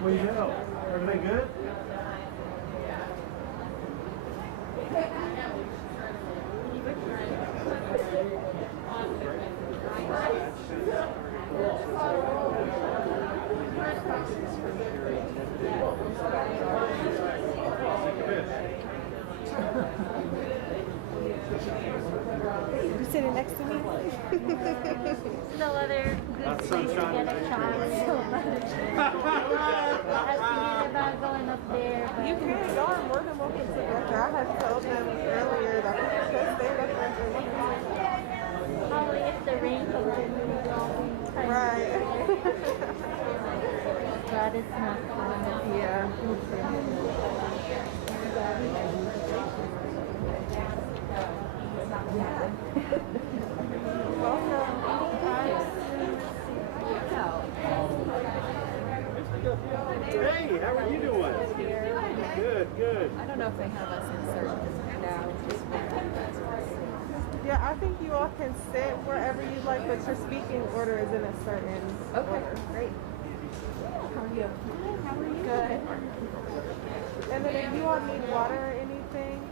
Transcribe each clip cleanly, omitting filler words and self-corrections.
Well, you know, everything good? You sitting next to me? No other good place to get a shot so much. I was thinking about going up there, but You can. Y'all are more than welcome to go there. I had told them earlier that we could stay up there for one probably if the rain continues going. Right. But it's not fun. Yeah. Welcome. Hey, how are you doing? Good, good. I don't know if they have us inserted now. Yeah, I think you all can sit wherever you like, but your speaking order is in a certain order. Great. How are you? How are you? Good. And then if you all need water or anything,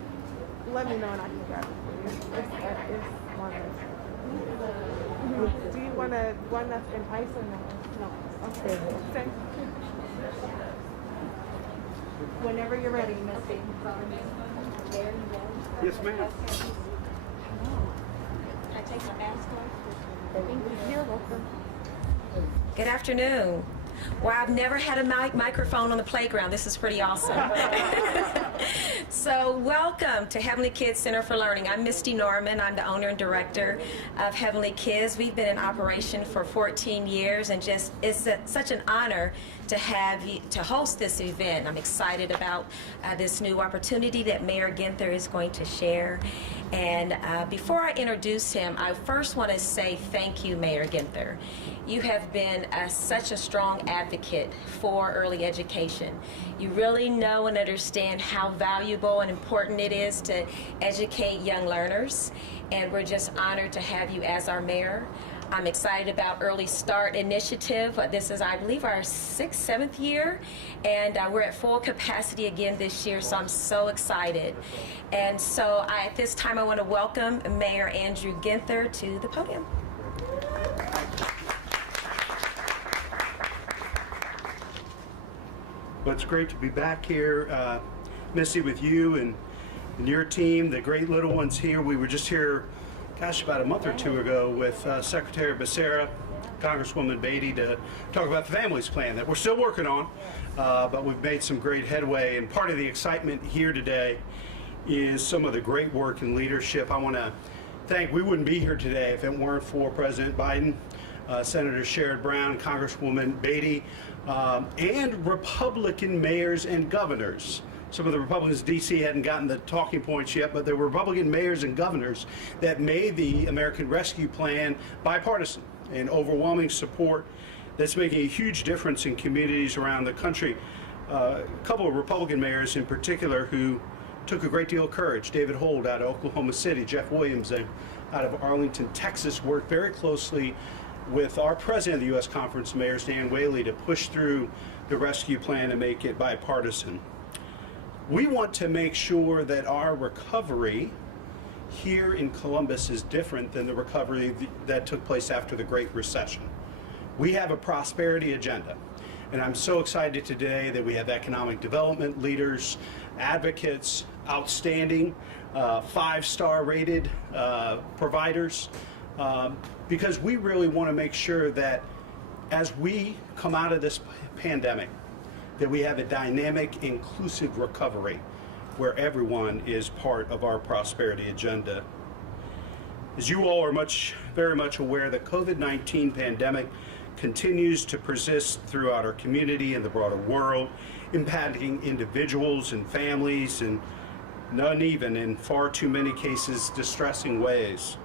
let me know and I can grab it for you. It's longer. Do you want one that's in ice or no? No. Okay. Same. Whenever you're ready, Missy. There you go. Yes, ma'am. Can I take my mask off? Thank you. You're welcome. Good afternoon. Well, I've never had a microphone on the playground. This is pretty awesome. So welcome to Heavenly Kids Center for Learning. I'm Misty Norman. I'm the owner and director of Heavenly Kids. We've been in operation for 14 years, and it's such an honor to have you to host this event. I'm excited about this new opportunity that Mayor Ginther is going to share. And before I introduce him, I first want to say thank you, Mayor Ginther. You have been such a strong advocate for early education. You really know and understand how valuable and important it is to educate young learners, and we're just honored to have you as our mayor. I'm excited about Early Start Initiative. This is, I believe, our 6th, 7th year, and we're at full capacity again this year, so I'm so excited. And so at this time, I want to welcome Mayor Andrew Ginther to the podium. Well, it's great to be back here, Missy, with you and your team, the great little ones here. We were just here, gosh, about a month or two ago with Secretary Becerra, Congresswoman Beatty, to talk about the families plan that we're still working on, but we've made some great headway. And part of the excitement here today is some of the great work and leadership. I want to thank, we wouldn't be here today if it weren't for President Biden, Senator Sherrod Brown, Congresswoman Beatty, and Republican mayors and governors. Some of the Republicans in D.C. hadn't gotten the talking points yet, but there were Republican mayors and governors that made the American Rescue Plan bipartisan and overwhelming support that's making a huge difference in communities around the country. A couple of Republican mayors in particular who took a great deal of courage. David Holt out of Oklahoma City, Jeff Williams out of Arlington, Texas, worked very closely with our president of the U.S. Conference of Mayors, Dan Whaley, to push through the rescue plan and make it bipartisan. We want to make sure that our recovery here in Columbus is different than the recovery that took place after the Great Recession. We have a prosperity agenda, and I'm so excited today that we have economic development leaders, advocates, outstanding, 5-star rated providers, because we really want to make sure that as we come out of this pandemic, that we have a dynamic, inclusive recovery where everyone is part of our prosperity agenda. As you all are very much aware, the COVID-19 pandemic continues to persist throughout our community and the broader world, impacting individuals and families in uneven and far too many cases distressing ways.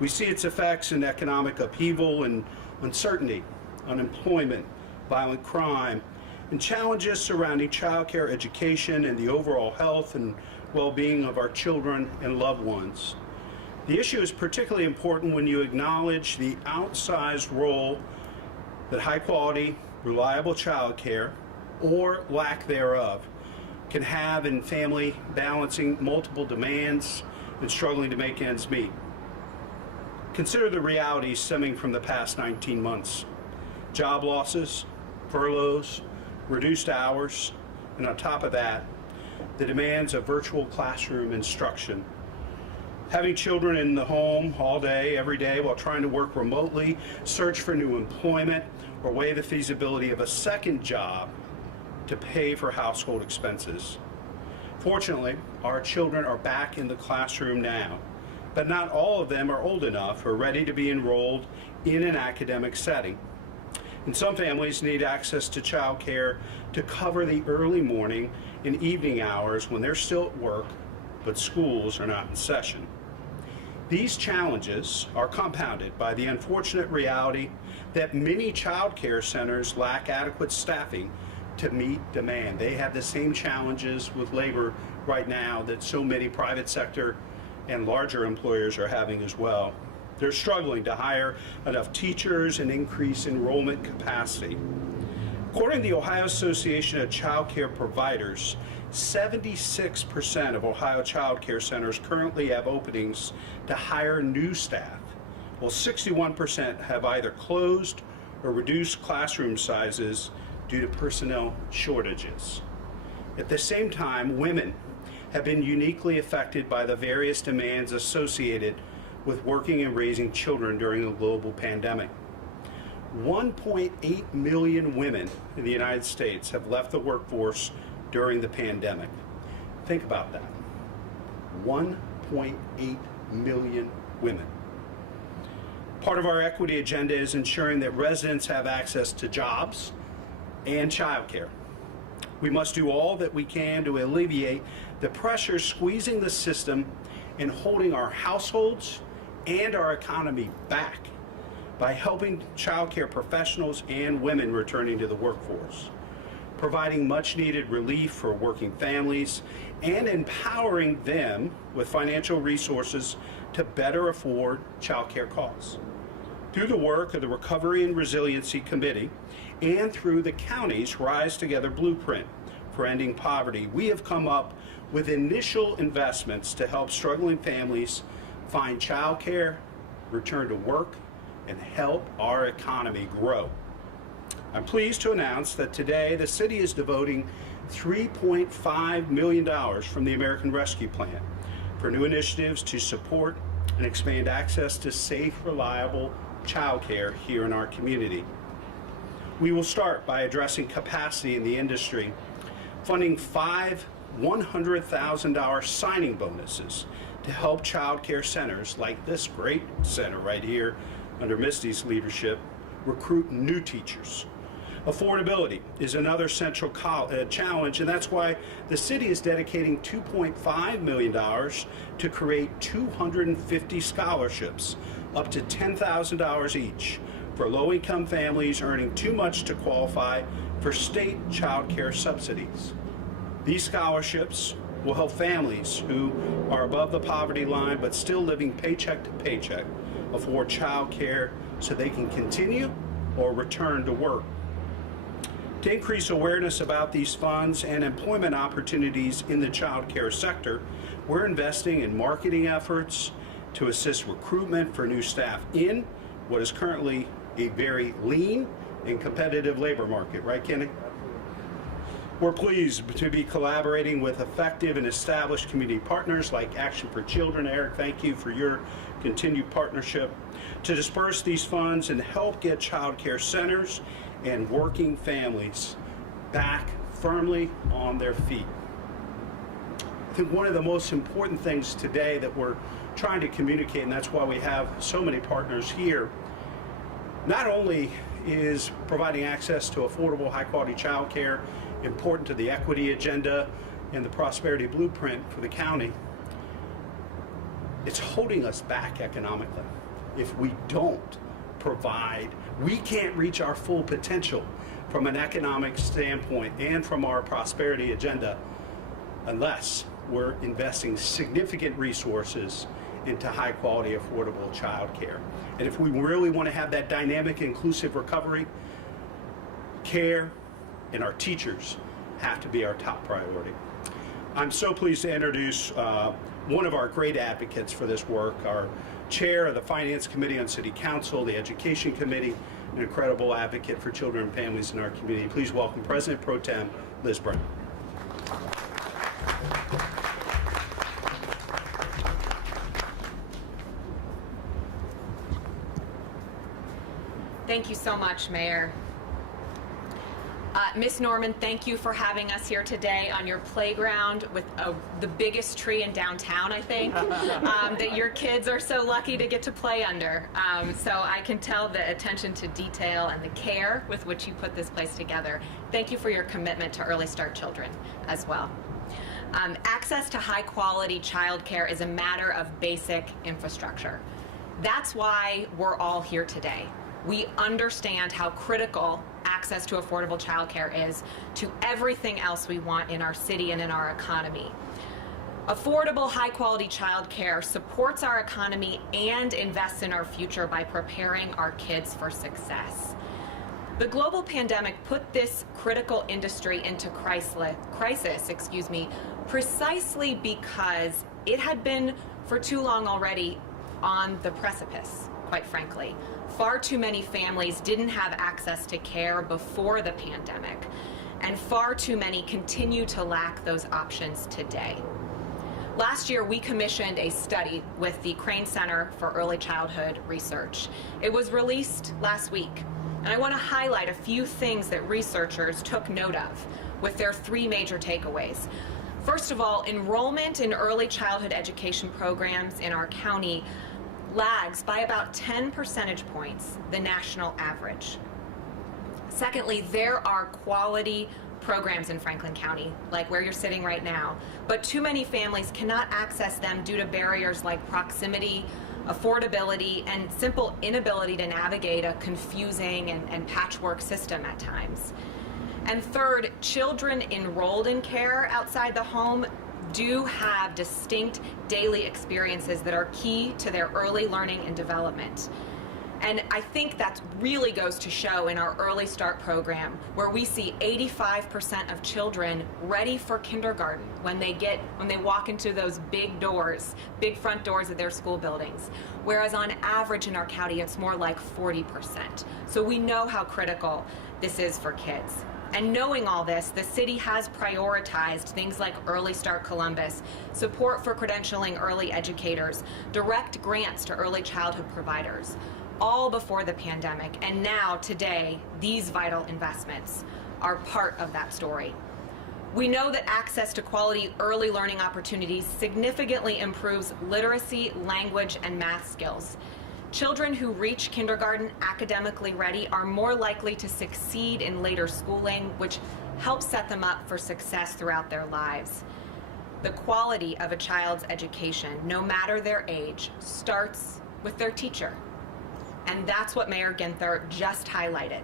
We see its effects in economic upheaval and uncertainty, unemployment, violent crime, and challenges surrounding childcare, education, and the overall health and well-being of our children and loved ones. The issue is particularly important when you acknowledge the outsized role that high-quality, reliable childcare, or lack thereof, can have in family balancing multiple demands and struggling to make ends meet. Consider the realities stemming from the past 19 months. Job losses, furloughs, reduced hours, and on top of that, the demands of virtual classroom instruction. Having children in the home all day, every day, while trying to work remotely, search for new employment, or weigh the feasibility of a second job to pay for household expenses. Fortunately, our children are back in the classroom now, but not all of them are old enough or ready to be enrolled in an academic setting. And some families need access to childcare to cover the early morning and evening hours when they're still at work, but schools are not in session. These challenges are compounded by the unfortunate reality that many childcare centers lack adequate staffing to meet demand. They have the same challenges with labor right now that so many private sector and larger employers are having as well. They're struggling to hire enough teachers and increase enrollment capacity. According to the Ohio Association of Child Care Providers, 76% of Ohio child care centers currently have openings to hire new staff, while 61% have either closed or reduced classroom sizes due to personnel shortages. At the same time, women have been uniquely affected by the various demands associated with working and raising children during the global pandemic. 1.8 million women in the United States have left the workforce during the pandemic. Think about that. 1.8 million women. Part of our equity agenda is ensuring that residents have access to jobs and childcare. We must do all that we can to alleviate the pressure squeezing the system and holding our households and our economy back by helping childcare professionals and women returning to the workforce, providing much needed relief for working families, and empowering them with financial resources to better afford childcare costs. Through the work of the Recovery and Resiliency Committee and through the county's Rise Together Blueprint for Ending Poverty, we have come up with initial investments to help struggling families find childcare, return to work, and help our economy grow. I'm pleased to announce that today the city is devoting $3.5 million from the American Rescue Plan for new initiatives to support and expand access to safe, reliable childcare here in our community. We will start by addressing capacity in the industry, funding 5 $100,000 signing bonuses to help child care centers like this great center right here under Misty's leadership recruit new teachers. Affordability is another central challenge, and that's why the city is dedicating $2.5 million to create 250 scholarships, up to $10,000 each, for low-income families earning too much to qualify for state child care subsidies. These scholarships will help families who are above the poverty line but still living paycheck to paycheck afford child care so they can continue or return to work. To increase awareness about these funds and employment opportunities in the child care sector, we're investing in marketing efforts to assist recruitment for new staff in what is currently a very lean and competitive labor market. Right, Kenny? We're pleased to be collaborating with effective and established community partners like Action for Children. Eric, thank you for your continued partnership to disperse these funds and help get child care centers and working families back firmly on their feet. I think one of the most important things today that we're trying to communicate, and that's why we have so many partners here, not only is providing access to affordable, high-quality child care important to the equity agenda and the prosperity blueprint for the county, it's holding us back economically. If we don't provide, we can't reach our full potential from an economic standpoint and from our prosperity agenda unless we're investing significant resources into high quality, affordable child care. And if we really want to have that dynamic, inclusive recovery, care and our teachers have to be our top priority. I'm so pleased to introduce one of our great advocates for this work, our chair of the Finance Committee on City Council, the Education Committee, an incredible advocate for children and families in our community. Please welcome President Pro Tem Liz Brown. Thank you so much, Mayor. Miss Norman, thank you for having us here today on your playground with the biggest tree in downtown, I think, that your kids are so lucky to get to play under. So I can tell the attention to detail and the care with which you put this place together. Thank you for your commitment to early start children as well. Access to high quality childcare is a matter of basic infrastructure. That's why we're all here today. We understand how critical access access to affordable childcare is to everything else we want in our city and in our economy. Affordable, high-quality childcare supports our economy and invests in our future by preparing our kids for success. The global pandemic put this critical industry into crisis, precisely because it had been for too long already on the precipice, quite frankly. Far too many families didn't have access to care before the pandemic, and far too many continue to lack those options today. Last year, we commissioned a study with the Crane Center for Early Childhood Research. It was released last week, and I want to highlight a few things that researchers took note of with their 3 major takeaways. First of all, enrollment in early childhood education programs in our county lags by about 10 percentage points the national average. Secondly, there are quality programs in Franklin County, like where you're sitting right now, but too many families cannot access them due to barriers like proximity, affordability, and simple inability to navigate a confusing and patchwork system at times. And third, children enrolled in care outside the home do have distinct daily experiences that are key to their early learning and development. And I think that really goes to show in our Early Start program, where we see 85% of children ready for kindergarten when they walk into those big doors, big front doors of their school buildings. Whereas on average in our county, it's more like 40%. So we know how critical this is for kids. And knowing all this, the city has prioritized things like Early Start Columbus, support for credentialing early educators, direct grants to early childhood providers, all before the pandemic. And now, today, these vital investments are part of that story. We know that access to quality early learning opportunities significantly improves literacy, language, and math skills. Children who reach kindergarten academically ready are more likely to succeed in later schooling, which helps set them up for success throughout their lives. The quality of a child's education, no matter their age, starts with their teacher. And that's what Mayor Ginther just highlighted.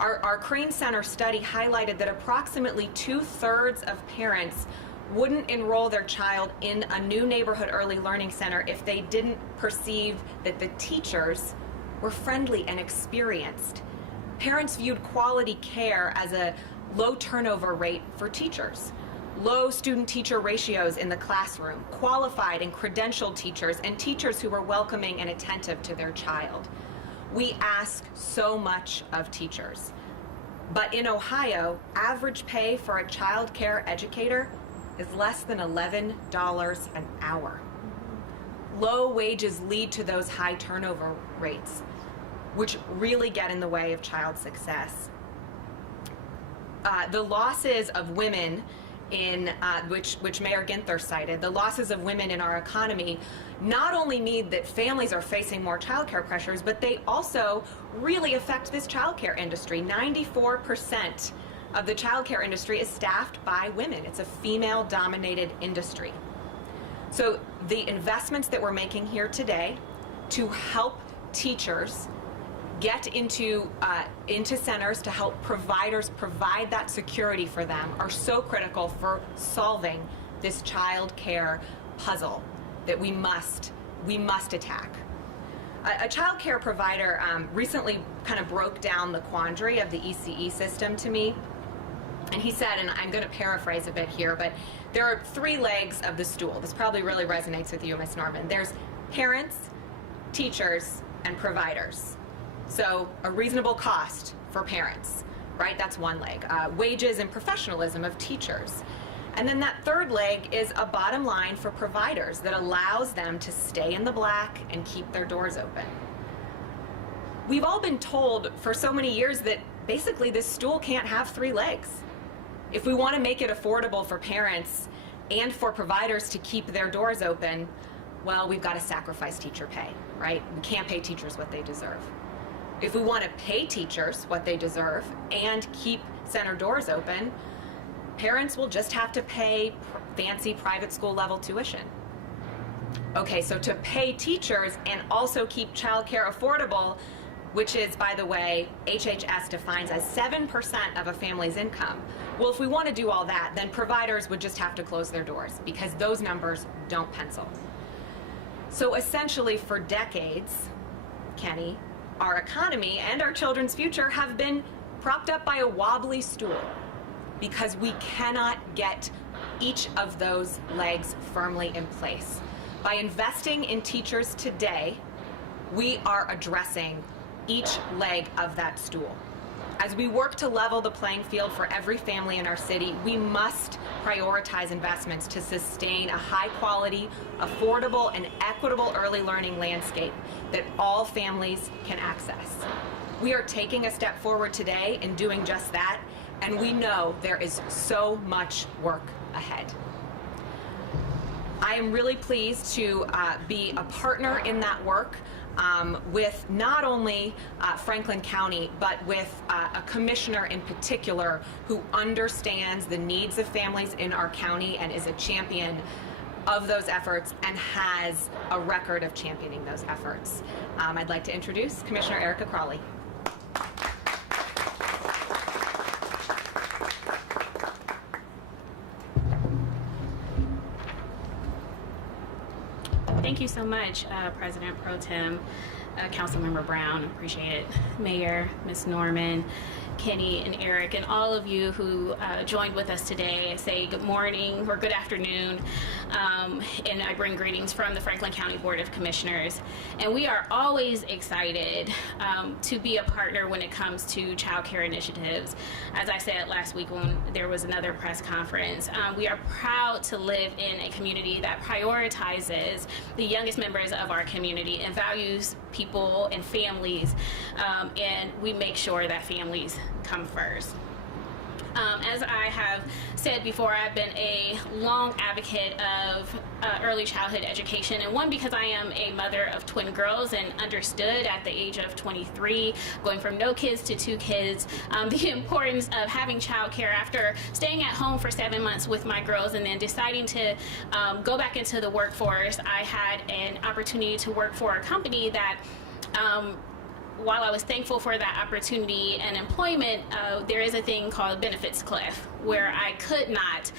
Our Crane Center study highlighted that approximately 2/3 of parents wouldn't enroll their child in a new neighborhood early learning center if they didn't perceive that the teachers were friendly and experienced. Parents viewed quality care as a low turnover rate for teachers, low student-teacher ratios in the classroom, qualified and credentialed teachers, and teachers who were welcoming and attentive to their child. We ask so much of teachers. But in Ohio, average pay for a child care educator is less than $11 an hour. Low wages lead to those high turnover rates, which really get in the way of child success. The losses of women in which Mayor Ginther cited, the losses of women in our economy not only mean that families are facing more childcare pressures, but they also really affect this childcare industry. 94% of the childcare industry is staffed by women. It's a female-dominated industry. So the investments that we're making here today to help teachers get into centers to help providers provide that security for them are so critical for solving this child care puzzle that we must attack. A child care provider recently kind of broke down the quandary of the ECE system to me. And he said, and I'm going to paraphrase a bit here, but there are 3 legs of the stool. This probably really resonates with you, Ms. Norman. There's parents, teachers, and providers. So a reasonable cost for parents, right? That's one leg. Wages and professionalism of teachers. And then that 3rd leg is a bottom line for providers that allows them to stay in the black and keep their doors open. We've all been told for so many years that basically this stool can't have 3 legs. If we want to make it affordable for parents and for providers to keep their doors open, well, we've got to sacrifice teacher pay, right? We can't pay teachers what they deserve. If we want to pay teachers what they deserve and keep center doors open, parents will just have to pay fancy private school level tuition. Okay, so to pay teachers and also keep childcare affordable, which is, by the way, HHS defines as 7% of a family's income. Well, if we want to do all that, then providers would just have to close their doors because those numbers don't pencil. So essentially, for decades, Kenny, our economy and our children's future have been propped up by a wobbly stool because we cannot get each of those legs firmly in place. By investing in teachers today, we are addressing each leg of that stool. As we work to level the playing field for every family in our city, we must prioritize investments to sustain a high-quality, affordable, and equitable early learning landscape that all families can access. We are taking a step forward today in doing just that, and we know there is so much work ahead. I am really pleased to be a partner in that work with not only Franklin County, but with a commissioner in particular who understands the needs of families in our county and is a champion of those efforts and has a record of championing those efforts. I'd like to introduce Commissioner Erica Crawley. Thank you so much, President Pro Tem, Councilmember Brown. Appreciate it. Mayor, Ms. Norman, Kenny, and Eric, and all of you who joined with us today. I say good morning or good afternoon, and I bring greetings from the Franklin County Board of Commissioners. And we are always excited to be a partner when it comes to child care initiatives. As I said last week when there was another press conference, we are proud to live in a community that prioritizes the youngest members of our community and values people and families, and we make sure that families come first. As I have said before, I've been a long advocate of early childhood education, and one, because I am a mother of twin girls and understood at the age of 23, going from no kids to 2 kids, the importance of having childcare after staying at home for 7 months with my girls and then deciding to go back into the workforce. I had an opportunity to work for a company that while I was thankful for that opportunity and employment, there is a thing called benefits cliff, where I could not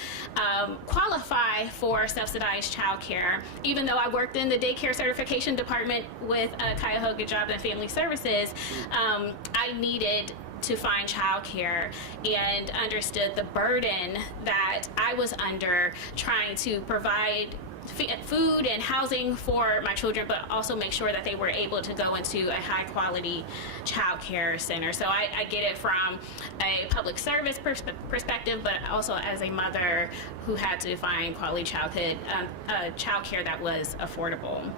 qualify for subsidized childcare, even though I worked in the daycare certification department with Cuyahoga Job and Family Services. I needed to find childcare and understood the burden that I was under trying to provide food and housing for my children, but also make sure that they were able to go into a high quality child care center. So I get it from a public service perspective, but also as a mother who had to find quality child care that was affordable.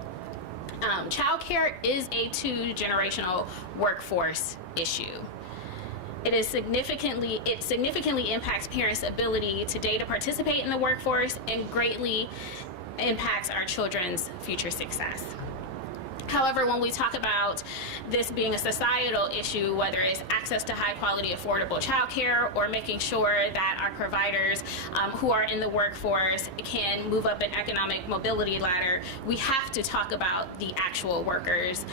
Child care is a 2-generational workforce issue. It significantly impacts parents' ability today to participate in the workforce and greatly impacts our children's future success. However, when we talk about this being a societal issue, whether it's access to high quality, affordable childcare or making sure that our providers who are in the workforce can move up an economic mobility ladder, we have to talk about the actual workers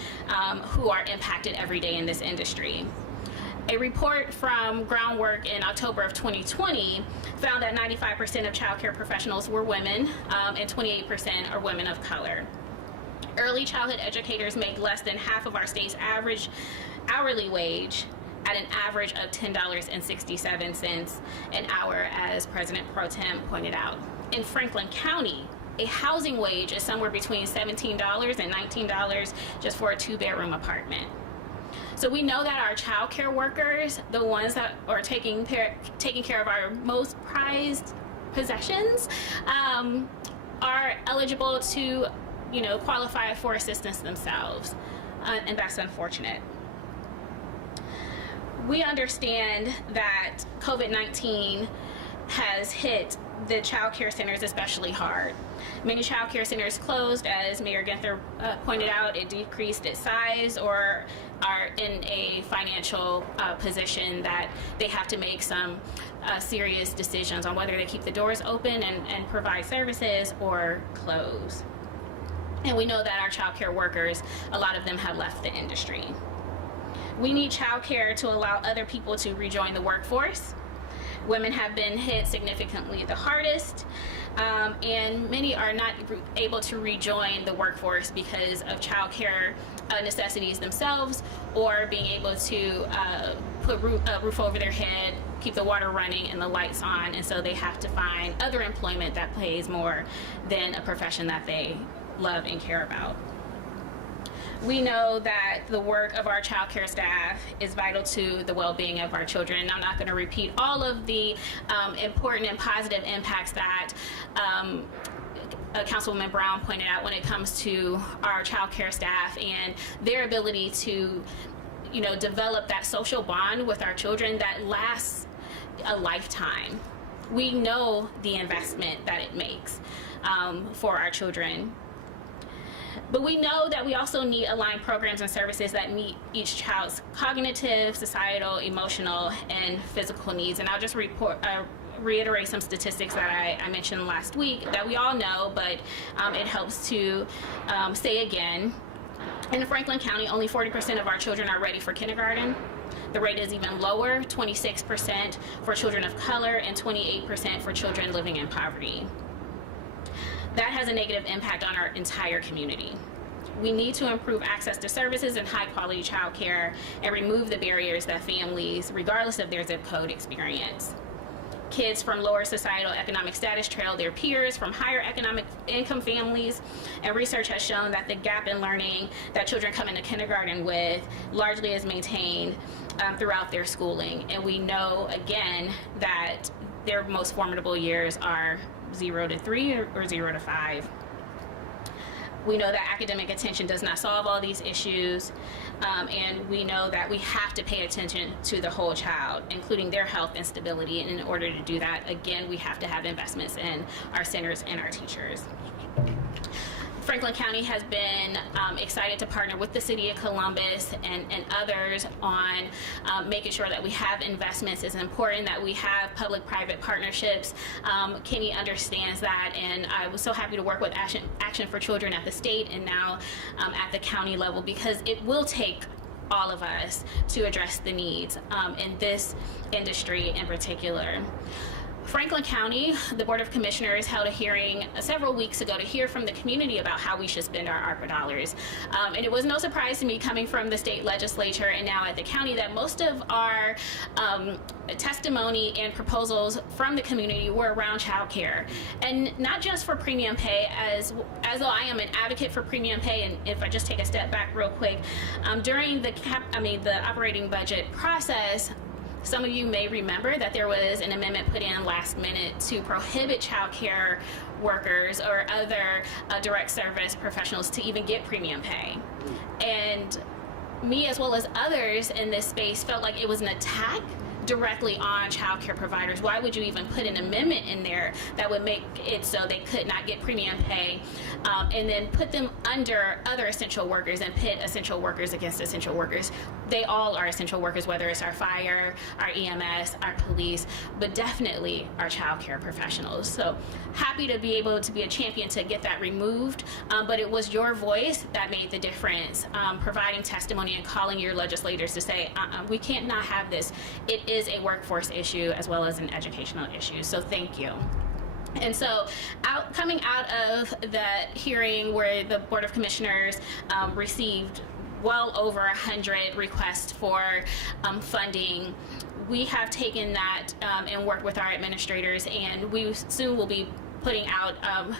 who are impacted every day in this industry. A report from Groundwork in October of 2020 found that 95% of childcare professionals were women and 28% are women of color. Early childhood educators make less than half of our state's average hourly wage at an average of $10.67 an hour, as President Pro Tem pointed out. In Franklin County, a housing wage is somewhere between $17 and $19 just for a 2-bedroom apartment. So we know that our child care workers, the ones that are taking care of our most prized possessions, are eligible to, qualify for assistance themselves, and that's unfortunate. We understand that COVID-19 has hit the child care centers especially hard. Many child care centers closed, as Mayor Ginther pointed out. It decreased its size or are in a financial position that they have to make some serious decisions on whether they keep the doors open and provide services or close. And we know that our child care workers, a lot of them have left the industry. We need childcare to allow other people to rejoin the workforce. Women have been hit significantly the hardest, and many are not able to rejoin the workforce because of childcare necessities themselves, or being able to put a roof over their head, keep the water running and the lights on, and so they have to find other employment that pays more than a profession that they love and care about. We know that the work of our child care staff is vital to the well-being of our children, and I'm not going to repeat all of the important and positive impacts that Councilwoman Brown pointed out when it comes to our child care staff and their ability to, develop that social bond with our children that lasts a lifetime. We know the investment that it makes for our children. But we know that we also need aligned programs and services that meet each child's cognitive, societal, emotional, and physical needs. And I'll just reiterate some statistics that I mentioned last week that we all know, but it helps to say again. In Franklin County, only 40% of our children are ready for kindergarten. The rate is even lower, 26% for children of color and 28% for children living in poverty. That has a negative impact on our entire community. We need to improve access to services and high quality child care and remove the barriers that families, regardless of their zip code, experience. Kids from lower societal economic status trail their peers from higher economic income families, and research has shown that the gap in learning that children come into kindergarten with largely is maintained throughout their schooling. And we know, again, that their most formidable years are 0 to 3 or 0 to 5. We know that academic attention does not solve all these issues, and we know that we have to pay attention to the whole child, including their health and stability. And in order to do that, again, we have to have investments in our centers and our teachers. Franklin County has been excited to partner with the City of Columbus and others on making sure that we have investments. It's important that we have public-private partnerships. Kenny understands that, and I was so happy to work with Action for Children at the state and now at the county level, because it will take all of us to address the needs in this industry in particular. Franklin County, the Board of Commissioners held a hearing several weeks ago to hear from the community about how we should spend our ARPA dollars. And it was no surprise to me, coming from the state legislature and now at the county, that most of our testimony and proposals from the community were around child care. And not just for premium pay, as though I am an advocate for premium pay. And if I just take a step back real quick, during the operating budget process, some of you may remember that there was an amendment put in last minute to prohibit child care workers or other direct service professionals to even get premium pay. And me, as well as others in this space, felt like it was an attack directly on child care providers. Why would you even put an amendment in there that would make it so they could not get premium pay, and then put them under other essential workers and pit essential workers against essential workers? They all are essential workers, whether it's our fire, our EMS, our police, but definitely our child care professionals. So happy to be able to be a champion to get that removed, but it was your voice that made the difference, providing testimony and calling your legislators to say, we can't not have this. It is a workforce issue as well as an educational issue. So thank you. And so coming out of that hearing where the Board of Commissioners received well over 100 requests for funding, we have taken that and worked with our administrators, and we soon will be putting out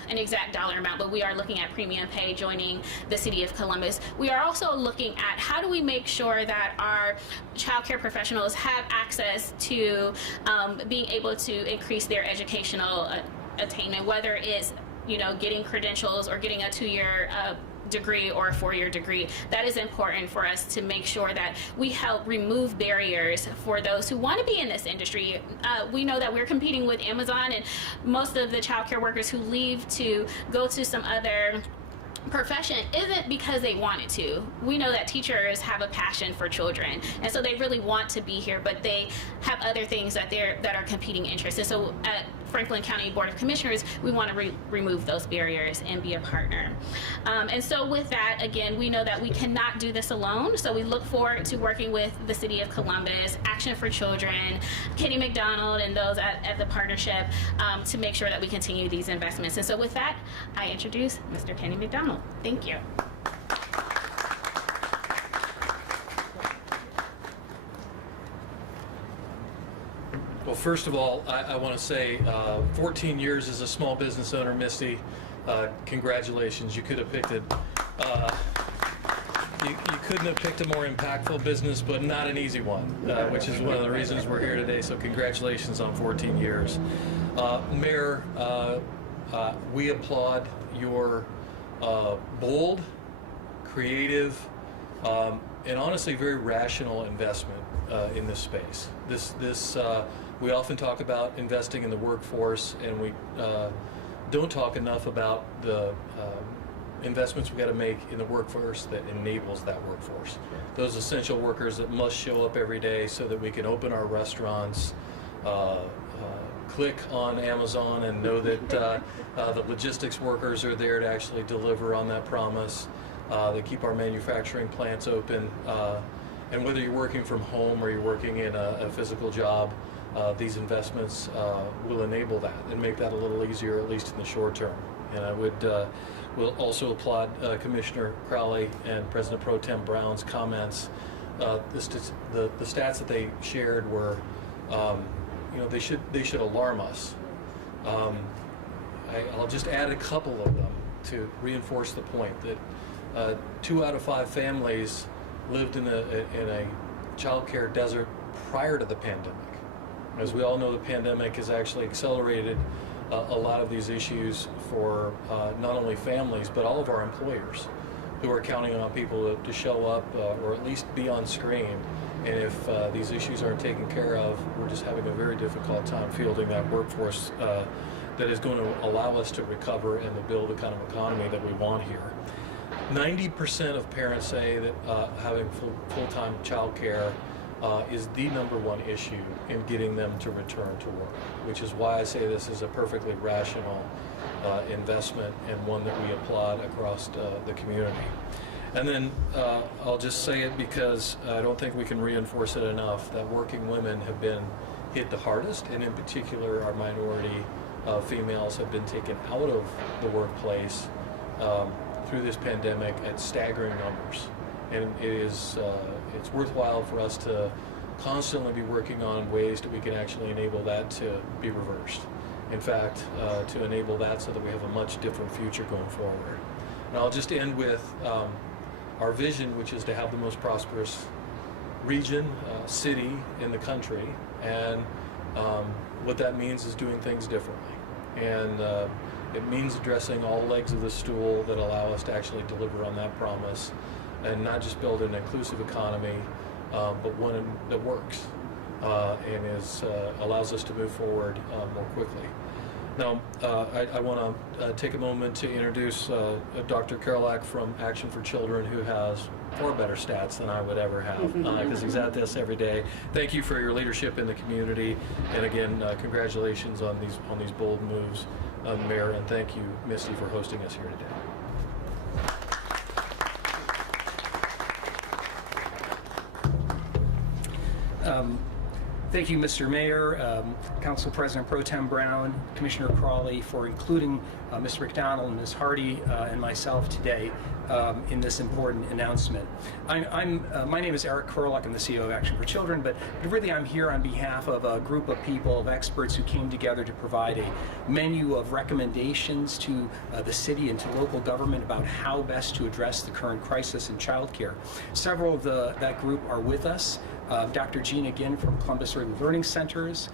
an exact dollar amount, but we are looking at premium pay joining the City of Columbus. We are also looking at how do we make sure that our child care professionals have access to being able to increase their educational attainment, whether it's getting credentials or getting a 2-year degree or a 4-year degree. That is important for us to make sure that we help remove barriers for those who want to be in this industry. We know that we're competing with Amazon, and most of the child care workers who leave to go to some other profession isn't because they wanted to. We know that teachers have a passion for children, and so they really want to be here, but they have other things that are competing interests. And so at Franklin County Board of Commissioners, we want to remove those barriers and be a partner. And so with that, again, we know that we cannot do this alone, so we look forward to working with the City of Columbus, Action for Children, Kenny McDonald, and those at the partnership to make sure that we continue these investments. And so with that, I introduce Mr. Kenny McDonald. Thank you. Well, first of all, I want to say 14 years as a small business owner, Misty, congratulations. You could have picked it. You couldn't have picked a more impactful business, but not an easy one, which is one of the reasons we're here today. So congratulations on 14 years. Mayor, we applaud your bold, creative, and honestly very rational investment in this space. We often talk about investing in the workforce, and we don't talk enough about the investments we got to make in the workforce that enables that workforce. Those essential workers that must show up every day so that we can open our restaurants, click on Amazon and know that the logistics workers are there to actually deliver on that promise. They keep our manufacturing plants open. And whether you're working from home or you're working in a physical job, these investments will enable that and make that a little easier, at least in the short term. And I will also applaud Commissioner Crowley and President Pro Tem Brown's comments. The stats that they shared were, they should alarm us. I'll just add a couple of them to reinforce the point that 2 out of 5 families lived in a child care desert prior to the pandemic. As we all know, the pandemic has actually accelerated a lot of these issues for not only families, but all of our employers who are counting on people to show up or at least be on screen. And if these issues aren't taken care of, we're just having a very difficult time fielding that workforce that is going to allow us to recover and to build the kind of economy that we want here. 90% of parents say that having full-time child care is the #1 issue in getting them to return to work, which is why I say this is a perfectly rational investment and one that we applaud across the community. And then I'll just say it because I don't think we can reinforce it enough that working women have been hit the hardest, and in particular our minority females have been taken out of the workplace through this pandemic at staggering numbers. And it's worthwhile for us to constantly be working on ways that we can actually enable that to be reversed. In fact, to enable that so that we have a much different future going forward. And I'll just end with our vision, which is to have the most prosperous region, city in the country. And what that means is doing things differently. And it means addressing all legs of the stool that allow us to actually deliver on that promise and not just build an inclusive economy, but one that works and allows us to move forward more quickly. Now, I want to take a moment to introduce Dr. Karolak from Action for Children, who has far better stats than I would ever have, because he's at this every day. Thank you for your leadership in the community, and again, congratulations on these bold moves, Mayor, and thank you, Misty, for hosting us here today. Thank you, Mr. Mayor, Council President Pro Tem Brown, Commissioner Crawley, for including Ms. McDonald, Ms. Hardy, and myself today in this important announcement. My name is Eric Karolak. I'm the CEO of Action for Children, but really I'm here on behalf of a group of people, of experts who came together to provide a menu of recommendations to the city and to local government about how best to address the current crisis in child care. Several of that group are with us. Dr. Gina Ginn from Columbus Urban Learning Centers,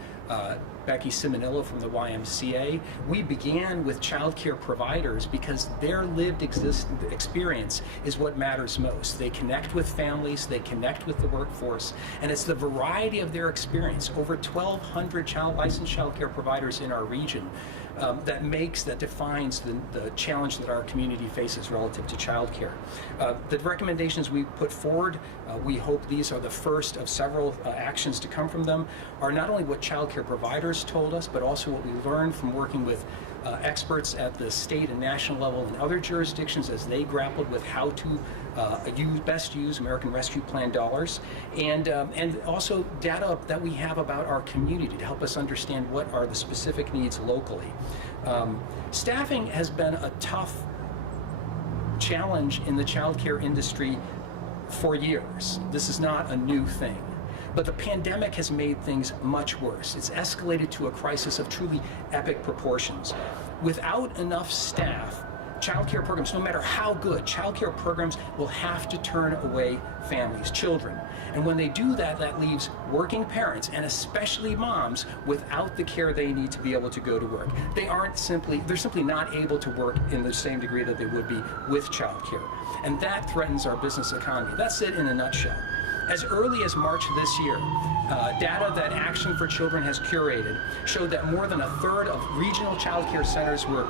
Becky Simonillo from the YMCA. We began with child care providers because their lived experience is what matters most. They connect with families, they connect with the workforce, and it's the variety of their experience. Over 1,200 licensed child care providers in our region that defines the challenge that our community faces relative to childcare. The recommendations we put forward, we hope these are the first of several actions to come from them, are not only what childcare providers told us, but also what we learned from working with experts at the state and national level in other jurisdictions as they grappled with how to best use American Rescue Plan dollars, and also data that we have about our community to help us understand what are the specific needs locally. Staffing has been a tough challenge in the childcare industry for years. This is not a new thing. But the pandemic has made things much worse. It's escalated to a crisis of truly epic proportions. Without enough staff, childcare programs, no matter how good, childcare programs will have to turn away families, children. And when they do that, that leaves working parents, and especially moms, without the care they need to be able to go to work. They're simply not able to work in the same degree that they would be with childcare. And that threatens our business economy. That's it in a nutshell. As early as March this year, data that Action for Children has curated showed that more than a third of regional child care centers were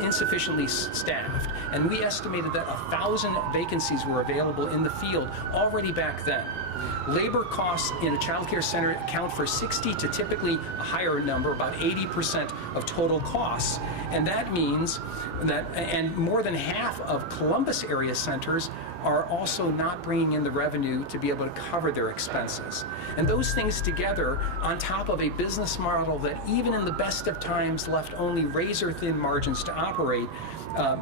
insufficiently staffed, and we estimated that 1,000 vacancies were available in the field already back then. Labor costs in a child care center account for 60 to typically a higher number, about 80% of total costs, and that means that, and more than half of Columbus area centers are also not bringing in the revenue to be able to cover their expenses. And those things together, on top of a business model that even in the best of times left only razor-thin margins to operate,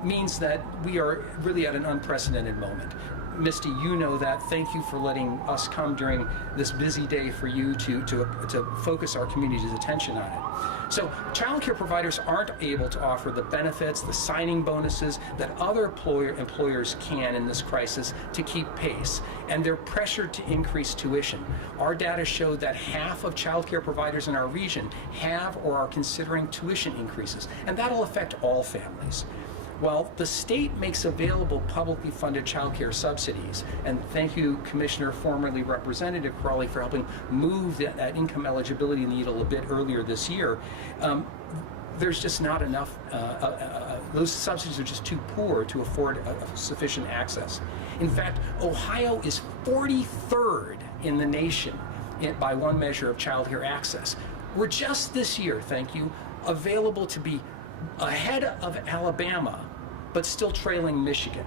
means that we are really at an unprecedented moment. Misty, you know that. Thank you for letting us come during this busy day for you to focus our community's attention on it. So child care providers aren't able to offer the benefits, the signing bonuses that other employers can in this crisis to keep pace, and they're pressured to increase tuition. Our data showed that half of child care providers in our region have or are considering tuition increases, and that'll affect all families. Well, the state makes available publicly funded child care subsidies, and thank you, Commissioner, formerly Representative Crawley, for helping move that income eligibility needle a bit earlier this year. There's just not enough, those subsidies are just too poor to afford sufficient access. In fact, Ohio is 43rd in the nation by one measure of child care access. We're just this year, thank you, available to be ahead of Alabama, but still trailing Michigan.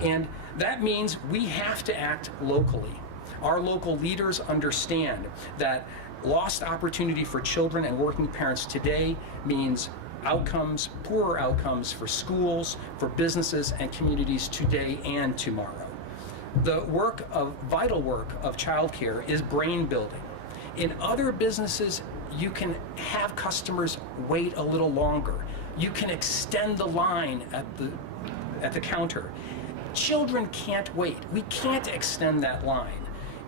And that means we have to act locally. Our local leaders understand that lost opportunity for children and working parents today means outcomes, poorer outcomes for schools, for businesses and communities today and tomorrow. The vital work of childcare is brain building. In other businesses, you can have customers wait a little longer. You can extend the line at the counter. Children can't wait. We can't extend that line.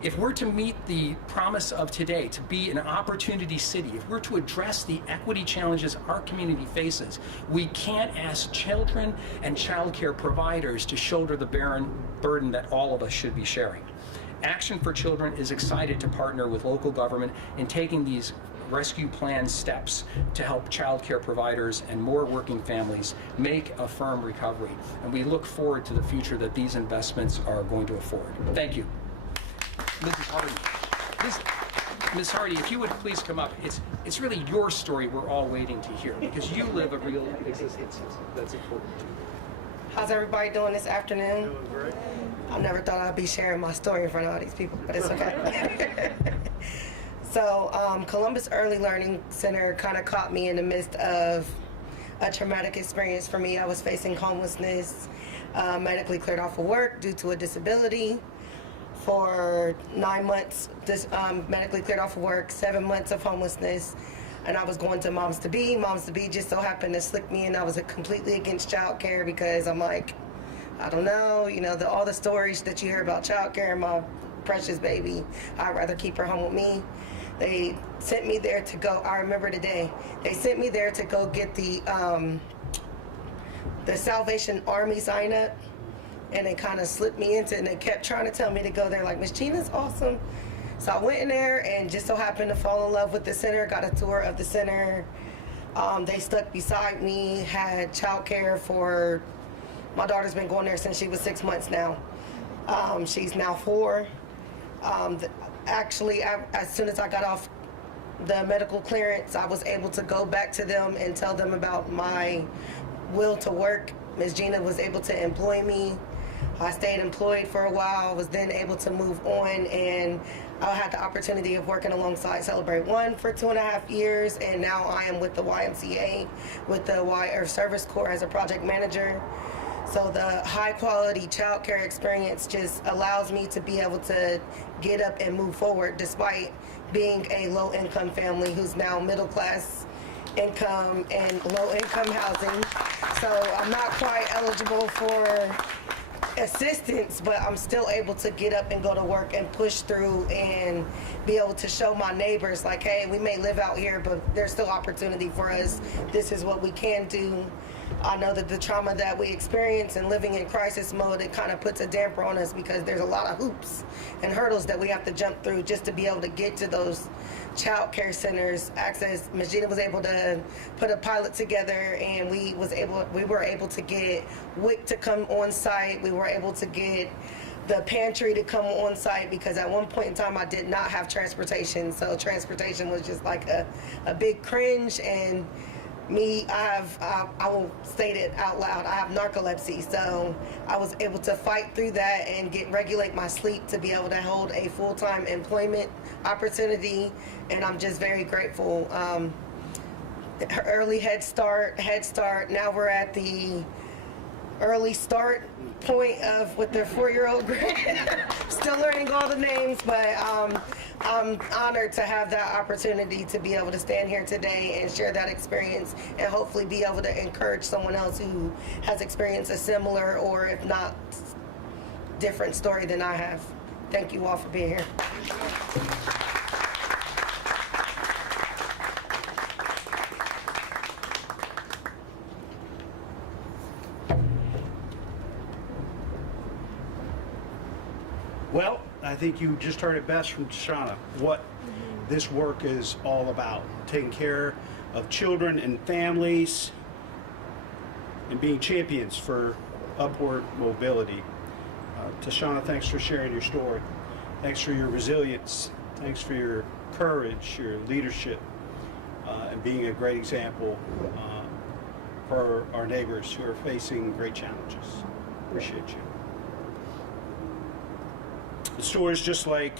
If we're to meet the promise of today, to be an opportunity city, if we're to address the equity challenges our community faces, we can't ask children and child care providers to shoulder the burden that all of us should be sharing. Action for Children is excited to partner with local government in taking these rescue plan steps to help child care providers and more working families make a firm recovery. And we look forward to the future that these investments are going to afford. Thank you. Mrs. Hardy. Ms. Hardy, if you would please come up. It's really your story we're all waiting to hear, because you live a real existence that's important to you. How's everybody doing this afternoon? Doing great. I never thought I'd be sharing my story in front of all these people, but it's okay. So Columbus Early Learning Center kind of caught me in the midst of a traumatic experience for me. I was facing homelessness, medically cleared off of work due to a disability. For 9 months, medically cleared off of work, 7 months of homelessness, and I was going to Moms to Be. Moms to Be just so happened to slick me in. I was completely against child care because I'm like, I don't know, all the stories that you hear about child care and my precious baby, I'd rather keep her home with me. They sent me there to go, I remember the day, they sent me there to go get the Salvation Army sign up. And they kind of slipped me into it, and they kept trying to tell me to go there, like, Miss Gina's awesome. So I went in there and just so happened to fall in love with the center, got a tour of the center, They stuck beside me, had childcare for, my daughter's been going there since she was 6 months now. She's now 4. Actually, as soon as I got off the medical clearance, I was able to go back to them and tell them about my will to work. Ms. Gina was able to employ me. I stayed employed for a while. I was then able to move on, and I had the opportunity of working alongside Celebrate One for 2.5 years, and now I am with the YMCA, with the Y Earth Service Corps as a project manager. So the high quality childcare experience just allows me to be able to get up and move forward despite being a low income family who's now middle class income and low income housing. So I'm not quite eligible for assistance, but I'm still able to get up and go to work and push through and be able to show my neighbors like, hey, we may live out here, but there's still opportunity for us. This is what we can do. I know that the trauma that we experience and living in crisis mode, it kind of puts a damper on us because there's a lot of hoops and hurdles that we have to jump through just to be able to get to those child care centers. Access, Ms. Gina was able to put a pilot together, and we were able to get WIC to come on site. We were able to get the pantry to come on site because at one point in time I did not have transportation. So transportation was just like a big cringe. And me, I will state it out loud, I have narcolepsy, so I was able to fight through that and regulate my sleep to be able to hold a full-time employment opportunity, and I'm just very grateful. Early Head Start, now we're at the early start point of with their 4-year-old grade. Still learning all the names, but I'm honored to have that opportunity to be able to stand here today and share that experience and hopefully be able to encourage someone else who has experienced a similar or if not different story than I have. Thank you all for being here. Well, I think you just heard it best from Shauna, what this work is all about. Taking care of children and families and being champions for upward mobility. Tashana, thanks for sharing your story. Thanks for your resilience. Thanks for your courage, your leadership, and being a great example for our neighbors who are facing great challenges. Appreciate you. The stories just like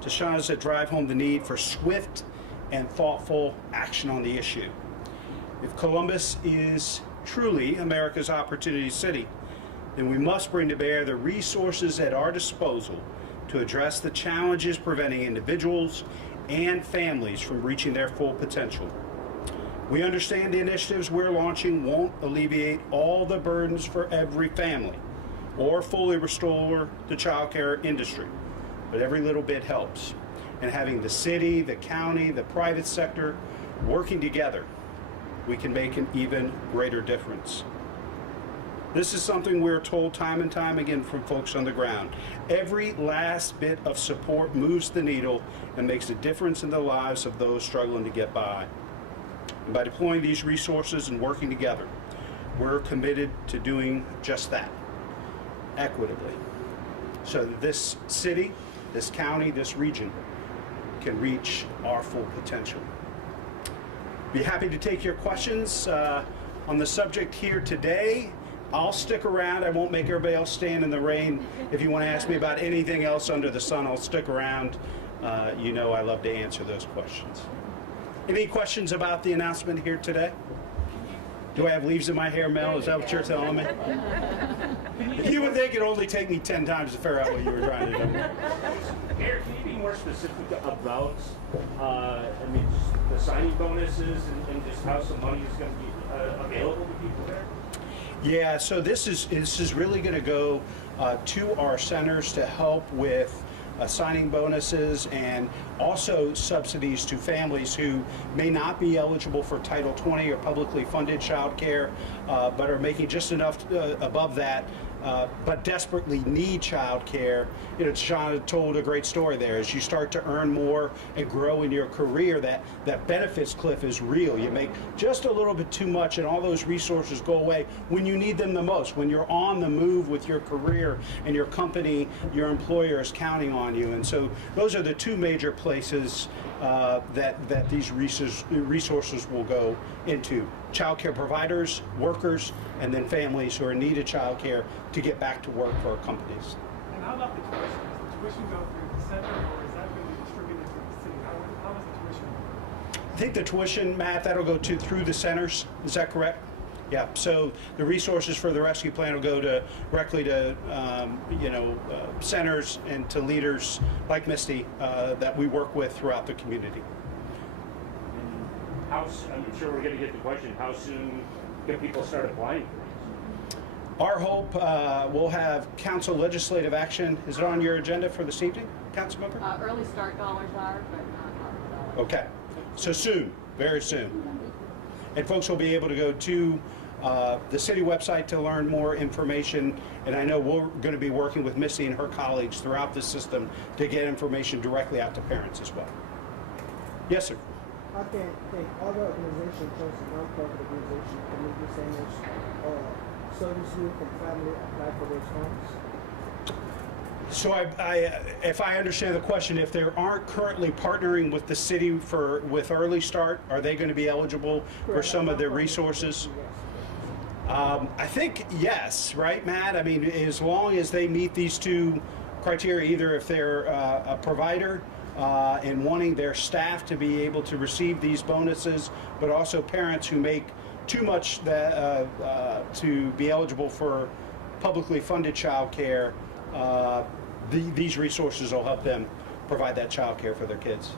Tashana's that drive home the need for swift and thoughtful action on the issue. If Columbus is truly America's opportunity city, then we must bring to bear the resources at our disposal to address the challenges preventing individuals and families from reaching their full potential. We understand the initiatives we're launching won't alleviate all the burdens for every family or fully restore the child care industry, but every little bit helps. And having the city, the county, the private sector working together, we can make an even greater difference. This is something we're told time and time again from folks on the ground. Every last bit of support moves the needle and makes a difference in the lives of those struggling to get by. And by deploying these resources and working together, we're committed to doing just that, equitably, so that this city, this county, this region can reach our full potential. Be happy to take your questions on the subject here today. I'll stick around. I won't make everybody else stand in the rain. If you want to ask me about anything else under the sun, I'll stick around. You know I love to answer those questions. Any questions about the announcement here today? Do I have leaves in my hair, Mel? Is that what you're telling me? You would think it'd only take me 10 times to figure out what you were trying to do. Eric, can you be more specific about, just the signing bonuses and just how some money is going to be available to people there? Yeah, so this is really going to go to our centers to help with signing bonuses and also subsidies to families who may not be eligible for Title 20 or publicly funded child care, but are making just enough above that but desperately need childcare. You know, Shauna told a great story there. As you start to earn more and grow in your career, that benefits cliff is real. You make just a little bit too much and all those resources go away when you need them the most, when you're on the move with your career and your company, your employer is counting on you. And so those are the two major places that these resources will go into: childcare providers, workers, and then families who are in need of childcare to get back to work for our companies. And how about the tuition? Does the tuition go through the center, or is that going to be distributed through the city? How does the tuition work? I think the tuition, Matt, that'll go through the centers. Is that correct? Yeah. So the resources for the rescue plan will go directly to centers and to leaders like Misty that we work with throughout the community. I'm sure we're going to get the question: how soon can people start applying for these? Our hope, we'll have council legislative action. Is it on your agenda for this evening, council member? Early start dollars are, but not Okay. So soon, very soon. And folks will be able to go to the city website to learn more information. And I know we're going to be working with Missy and her colleagues throughout the system to get information directly out to parents as well. Yes, sir. I think other organizations, such as nonprofit organizations, community centers, or service youth and family apply for those funds? So if I understand the question, if they aren't currently partnering with the city with Early Start, are they going to be eligible for some of their resources? I think yes, right, Matt? I mean, as long as they meet these two criteria, either if they're a provider and wanting their staff to be able to receive these bonuses, but also parents who make too much to be eligible for publicly funded child care, these resources will help them provide that child care for their kids.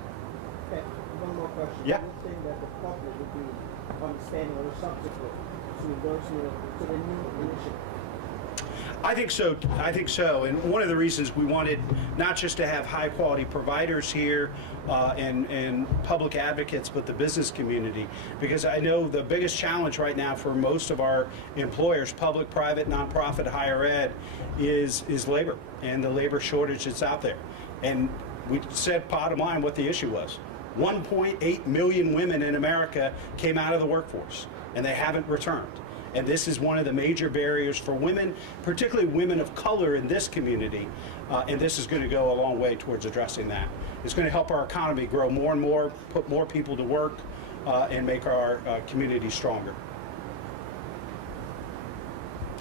Okay, one more question. Yeah. Do you think that the public would be understanding or subsequent to endorsement to the new initiative? I think so. I think so. And one of the reasons we wanted not just to have high quality providers here and public advocates, but the business community, because I know the biggest challenge right now for most of our employers, public, private, nonprofit, higher ed, is labor and the labor shortage that's out there. And we said bottom line what the issue was. 1.8 million women in America came out of the workforce and they haven't returned. And this is one of the major barriers for women, particularly women of color in this community. And this is going to go a long way towards addressing that. It's going to help our economy grow more and more, put more people to work, and make our community stronger.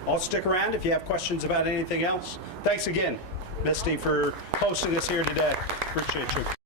I'll stick around if you have questions about anything else. Thanks again, Misty, for hosting us here today. Appreciate you.